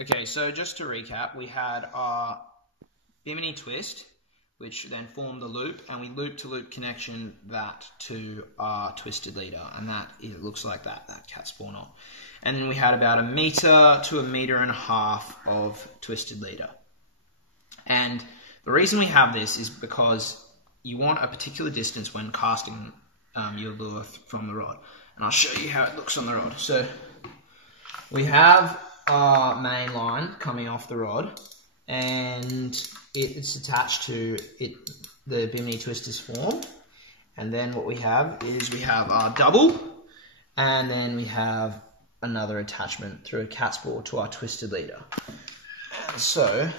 Okay, so just to recap, we had our bimini twist, which then formed the loop, and we loop-to-loop connection that to our twisted leader, and that it looks like that cat spawn knot. And then we had about 1 meter to 1.5 meters of twisted leader. And the reason we have this is because you want a particular distance when casting your lure from the rod. And I'll show you how it looks on the rod. So we have our main line coming off the rod, and it's attached to it. The bimini twist is formed, and then what we have is we have our double, and then we have another attachment through a cat's ball to our twisted leader. And so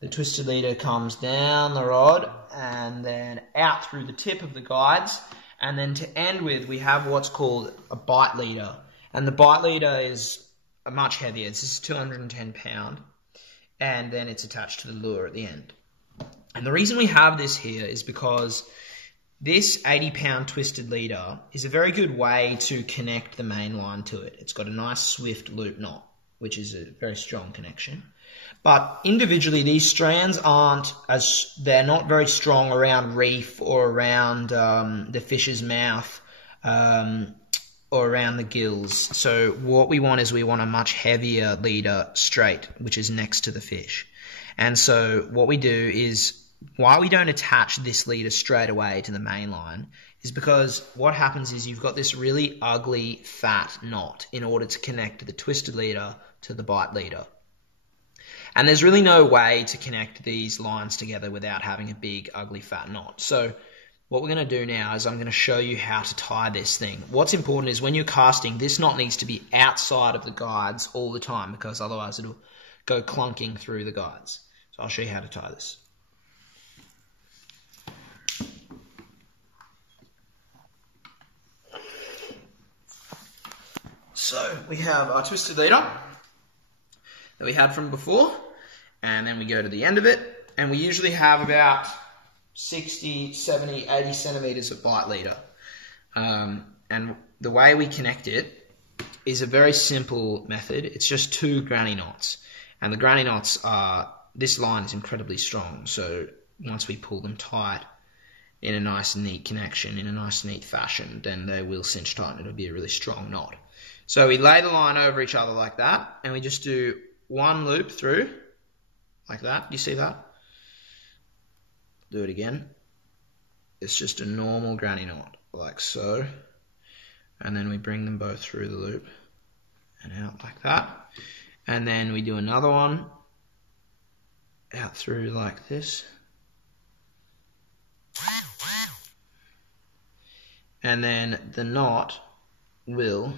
the twisted leader comes down the rod and then out through the tip of the guides, and then to end with we have what's called a bite leader, and the bite leader is much heavier. This is 210 pound, and then it's attached to the lure at the end. And the reason we have this here is because this 80-pound twisted leader is a very good way to connect the main line to it. It's got a nice swift loop knot, which is a very strong connection. But individually, these strands they're not very strong around reef or around the fish's mouth, or around the gills. So what we want is we want a much heavier leader straight, which is next to the fish. And so what we do is, why we don't attach this leader straight away to the main line is because what happens is you've got this really ugly fat knot in order to connect the twisted leader to the bite leader. And there's really no way to connect these lines together without having a big ugly fat knot. So what we're going to do now is I'm going to show you how to tie this thing. What's important is when you're casting, this knot needs to be outside of the guides all the time, because otherwise it'll go clunking through the guides. So I'll show you how to tie this. So we have our twisted leader that we had from before, and then we go to the end of it, and we usually have about 60, 70, 80 centimeters of bite leader. And the way we connect it is a very simple method. It's just 2 granny knots. And the granny knots this line is incredibly strong. So once we pull them tight in a nice neat connection, in a nice neat fashion, then they will cinch tight and it'll be a really strong knot. So we lay the line over each other like that, and we just do 1 loop through, like that. You see that? Do it again. It's just a normal granny knot, like so. And then we bring them both through the loop and out like that. And then we do another one out through like this. And then the knot will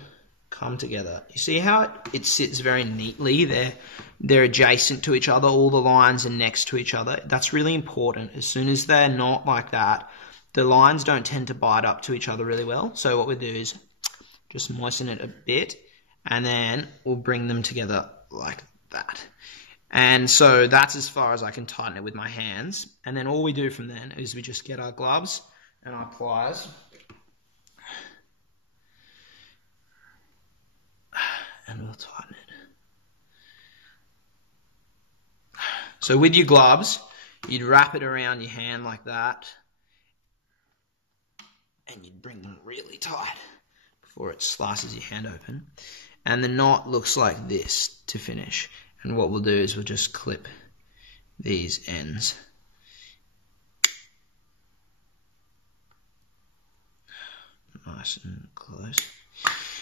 come together. You see how it sits very neatly there? They're adjacent to each other. All the lines are next to each other. That's really important. As soon as they're not like that, the lines don't tend to bite up to each other really well. So what we do is just moisten it a bit, and then we'll bring them together like that. And so that's as far as I can tighten it with my hands. And then all we do from then is we just get our gloves and our pliers, and we'll tighten it. So with your gloves, you'd wrap it around your hand like that, and you'd bring them really tight before it slices your hand open. And the knot looks like this to finish. And what we'll do is we'll just clip these ends. Nice and close.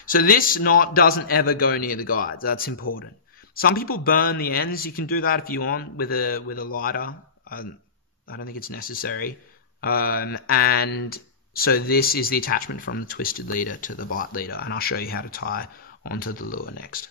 So this knot doesn't ever go near the guides. That's important. Some people burn the ends. You can do that if you want with a lighter. I don't think it's necessary. And so this is the attachment from the twisted leader to the bite leader, and I'll show you how to tie onto the lure next.